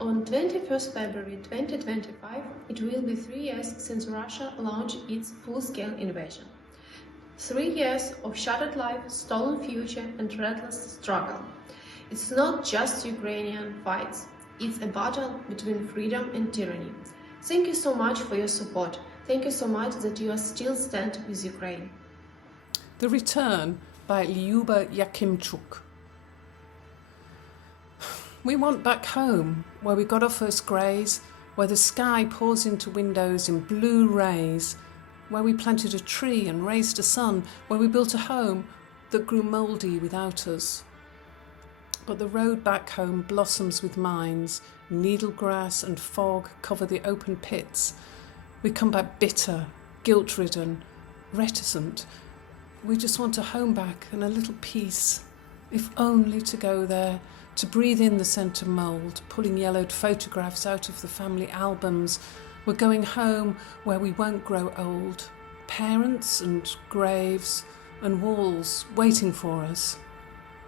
On 21st February 2025, it will be 3 years since Russia launched its full-scale invasion. 3 years of shattered life, stolen future, and relentless struggle. It's not just Ukrainian fights, it's a battle between freedom and tyranny. Thank you so much for your support. Thank you so much that you are still stand with Ukraine. The Return by Lyuba Yakimchuk. We want back home, where we got our first greys, where the sky pours into windows in blue rays, where we planted a tree and raised a sun, where we built a home that grew mouldy without us. But the road back home blossoms with mines, needlegrass and fog cover the open pits. We come back bitter, guilt-ridden, reticent. We just want a home back and a little peace, if only to go there, to breathe in the scent of mould, pulling yellowed photographs out of the family albums. We're going home where we won't grow old. Parents and graves and walls waiting for us.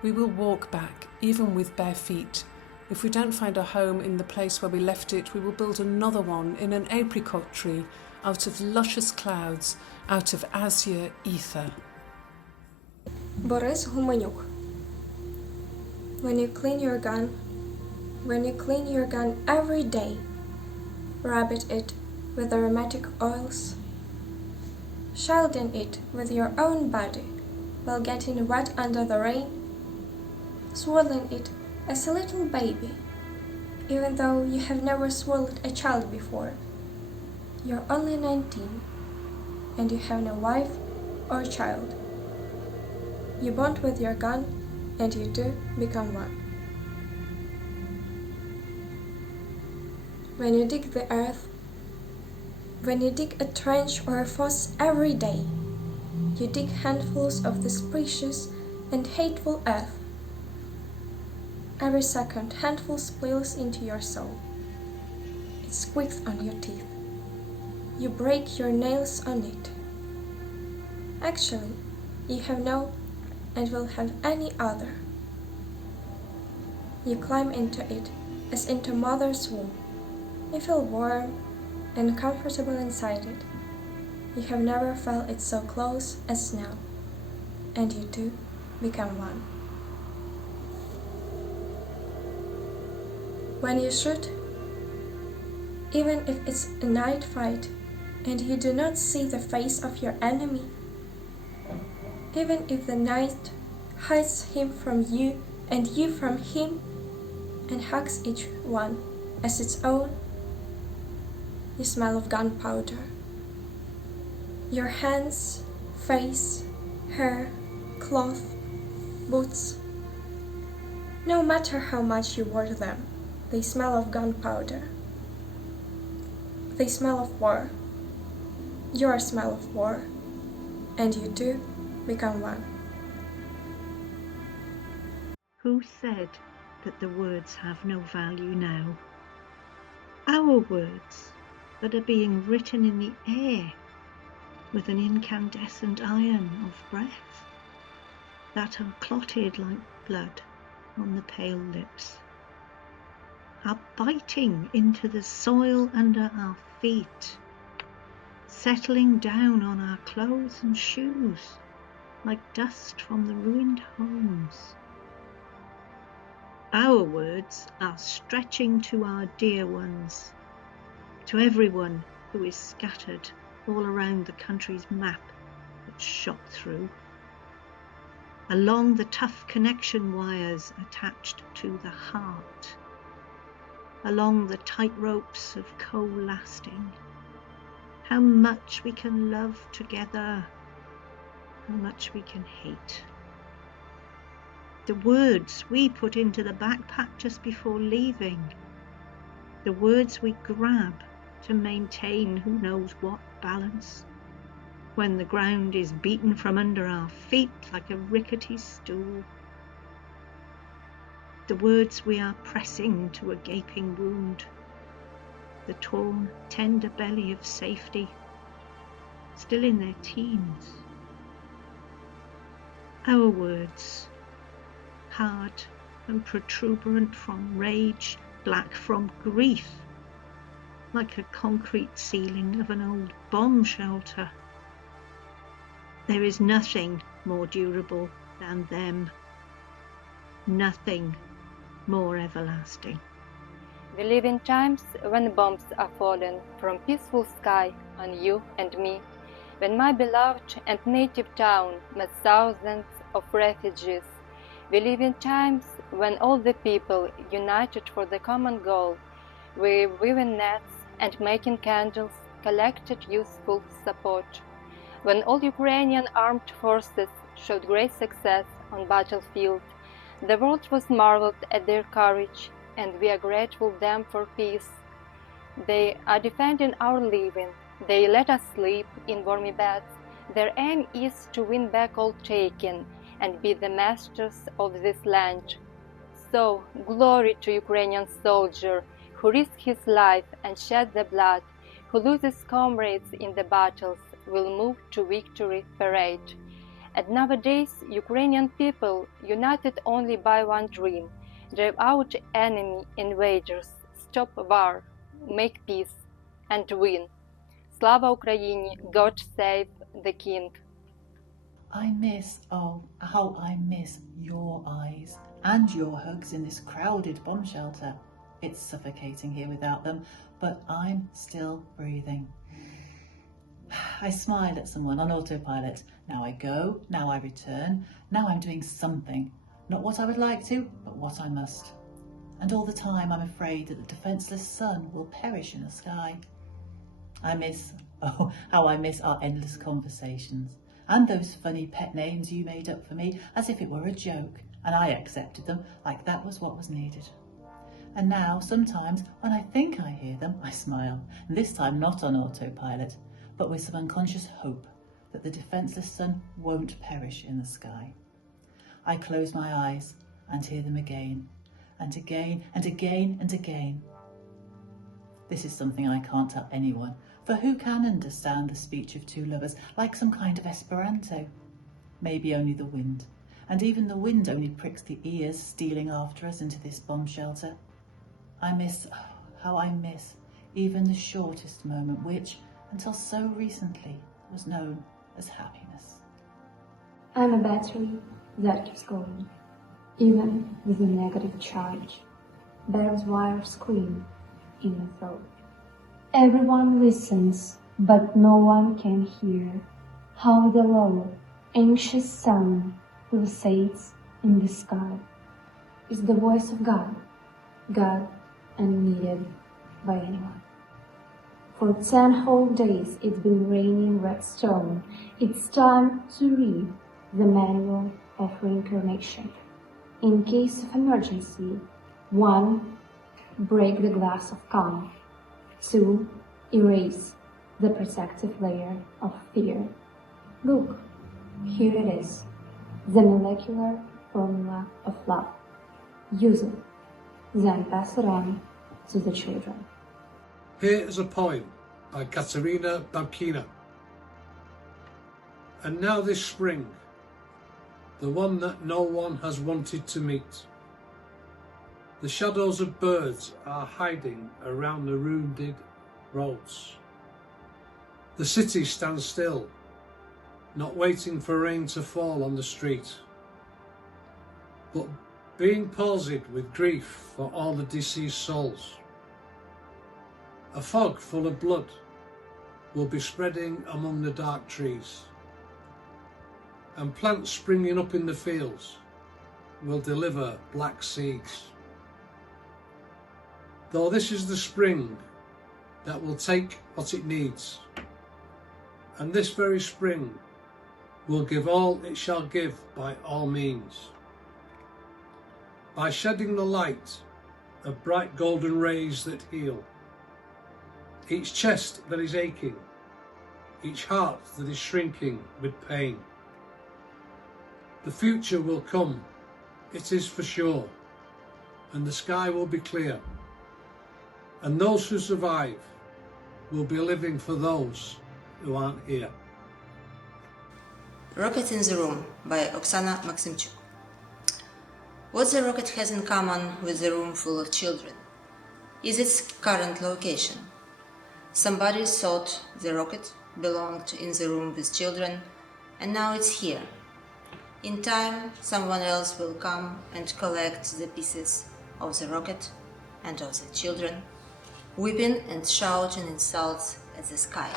We will walk back, even with bare feet. If we don't find a home in the place where we left it, we will build another one in an apricot tree, out of luscious clouds, out of azure ether. Борис Гуменюк. When you clean your gun every day, rub it with aromatic oils, shielding it with your own body while getting wet under the rain, swaddling it as a little baby, even though you have never swaddled a child before. You're only 19, and you have no wife or child. You bond with your gun, and you two become one. When you dig the earth, when you dig a trench or a foss every day, you dig handfuls of this precious and hateful earth. Every second, handful spills into your soul. It squeaks on your teeth. You break your nails on it. Actually, you have no and will have any other. You climb into it as into mother's womb. You feel warm and comfortable inside it. You have never felt it so close as now, and you two become one. When you shoot, even if it's a night fight and you do not see the face of your enemy, even if the night hides him from you and you from him and hugs each one as its own, you smell of gunpowder. Your hands, face, hair, cloth, boots, no matter how much you wore them, they smell of gunpowder. They smell of war. Your smell of war. And you two become one. Who said that the words have no value now? Our words that are being written in the air with an incandescent iron of breath, that are clotted like blood on the pale lips, are biting into the soil under our feet, settling down on our clothes and shoes like dust from the ruined homes. Our words are stretching to our dear ones, to everyone who is scattered all around the country's map that's shot through, along the tough connection wires attached to the heart, along the tight ropes of coalescing. How much we can love together, how much we can hate. The words we put into the backpack just before leaving, the words we grab to maintain who knows what balance when the ground is beaten from under our feet like a rickety stool. The words we are pressing to a gaping wound, the torn, tender belly of safety, still in their teens. Our words, hard and protuberant from rage black from grief, like a concrete ceiling of an old bomb shelter. There is nothing more durable than them, nothing more everlasting. We live in times when bombs are falling from peaceful sky on you and me, when my beloved and native town met thousands of refugees. We live in times when all the people united for the common goal, we weaving nets and making candles collected useful support. When all Ukrainian armed forces showed great success on battlefield, the world was marveled at their courage, and we are grateful them for peace. They are defending our living. They let us sleep in warm beds. Their aim is to win back all taken and be the masters of this land. So, glory to Ukrainian soldier who risked his life and shed the blood, who loses comrades in the battles, will move to victory parade. And nowadays, Ukrainian people, united only by one dream, drive out enemy invaders, stop war, make peace, and win. Slava Ukraini, God save the King. I miss, oh, how I miss your eyes and your hugs in this crowded bomb shelter. It's suffocating here without them, but I'm still breathing. I smile at someone on autopilot. Now I go, now I return, now I'm doing something. Not what I would like to, but what I must. And all the time I'm afraid that the defenceless sun will perish in the sky. I miss, oh, how I miss our endless conversations and those funny pet names you made up for me as if it were a joke, and I accepted them like that was what was needed. And now, sometimes, when I think I hear them, I smile, and this time not on autopilot, but with some unconscious hope that the defenceless sun won't perish in the sky. I close my eyes and hear them again, and again, and again, and again. This is something I can't tell anyone, for who can understand the speech of two lovers like some kind of Esperanto? Maybe only the wind, and even the wind only pricks the ears stealing after us into this bomb shelter. I miss, oh, how I miss even the shortest moment which, until so recently, was known as happiness. I'm a battery that keeps going, even with a negative charge. Bell's wires scream in my throat. Everyone listens, but no one can hear how the low, anxious sound pulsates in the sky. It's the voice of God, God unneeded by anyone. For 10 whole days it's been raining red stone. It's time to read the manual of reincarnation. In case of emergency, 1. Break the glass of calm. 2. Erase the protective layer of fear. Look, here it is, the molecular formula of love. Use it, then pass it on to the children. Here is a poem by Katerina Babkina. And now this spring, the one that no one has wanted to meet. The shadows of birds are hiding around the ruined roads. The city stands still, not waiting for rain to fall on the street, but being palsied with grief for all the deceased souls. A fog full of blood will be spreading among the dark trees, and plants springing up in the fields will deliver black seeds. Though this is the spring that will take what it needs, and this very spring will give all it shall give by all means, by shedding the light of bright golden rays that heal each chest that is aching, each heart that is shrinking with pain. The future will come, it is for sure, and the sky will be clear, and those who survive will be living for those who aren't here. Rocket in the Room by Oksana Maximchuk. What the rocket has in common with the room full of children? is its current location. Somebody thought the rocket belonged in the room with children, and now it's here. In time, someone else will come and collect the pieces of the rocket and of the children, weeping and shouting insults at the sky.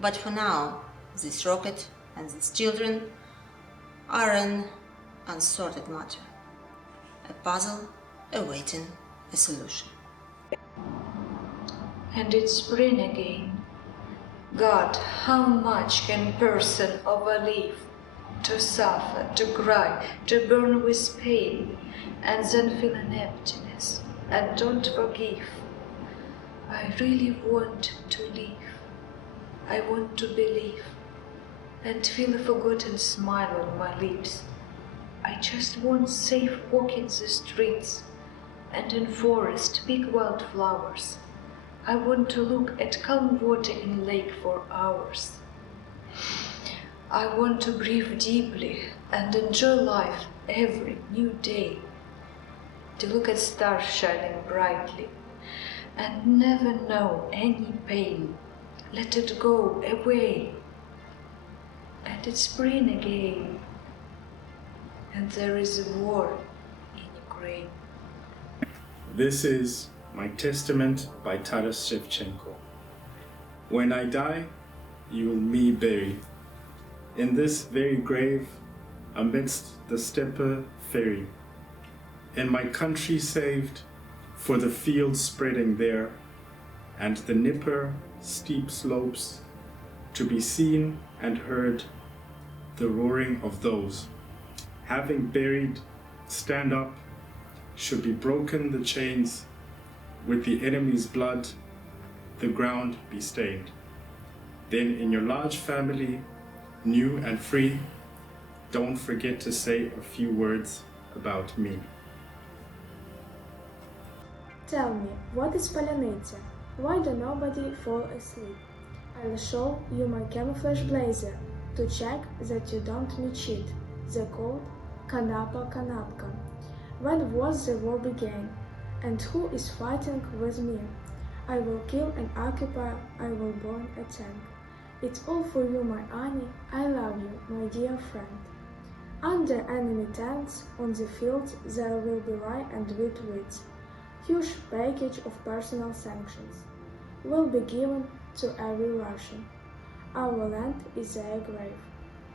But for now, this rocket and these children are an unsorted matter, a puzzle awaiting a solution. And it's spring again. God, how much can a person overlive? To suffer, to cry, to burn with pain, and then feel an emptiness, and don't forgive. I really want to live. I want to believe, and feel a forgotten smile on my lips. I just want safe walking the streets, and in forest big wildflowers. I want to look at calm water in lake for hours. I want to breathe deeply and enjoy life every new day. To look at stars shining brightly and never know any pain. Let it go away. And it's spring again. And there is a war in Ukraine. This is my testament by Taras Shevchenko. When I die, you will me bury in this very grave, amidst the steppe fairy, and my country saved for the fields spreading there, and the Dnieper steep slopes, to be seen and heard the roaring of those, having buried, stand up, should be broken the chains, with the enemy's blood, the ground be stained. Then in your large family, new and free, don't forget to say a few words about me. Tell me, what is Polyanitsa? Why do nobody fall asleep? I'll show you my camouflage blazer to check that you don't me cheat. The code Kanapa Kanapka. When was the war began? And who is fighting with me? I will kill and occupy, I will burn a tank. It's all for you, my Annie, I love you, my dear friend. Under enemy tanks, on the fields, there will be rye and wheat wheats. Huge package of personal sanctions will be given to every Russian. Our land is their grave.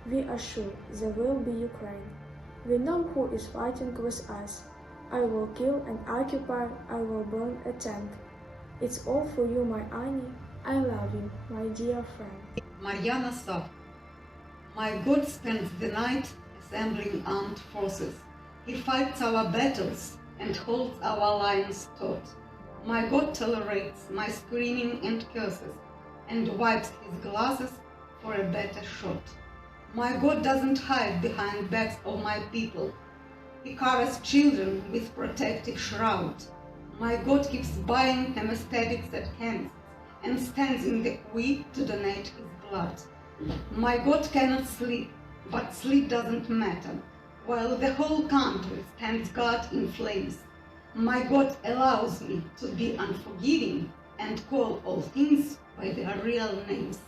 We are sure there will be Ukraine. We know who is fighting with us. I will kill and occupy, I will burn a tank. It's all for you, my Annie, I love you, my dear friend. Mariana Sav. My God spends the night assembling armed forces. He fights our battles and holds our lines taut. My God tolerates my screaming and curses and wipes his glasses for a better shot. My God doesn't hide behind backs of my people. He covers children with protective shroud. My God keeps buying hemostatic cans and stands in the queue to donate his blood. My God cannot sleep, but sleep doesn't matter, while the whole country stands guard in flames. My God allows me to be unforgiving and call all things by their real names.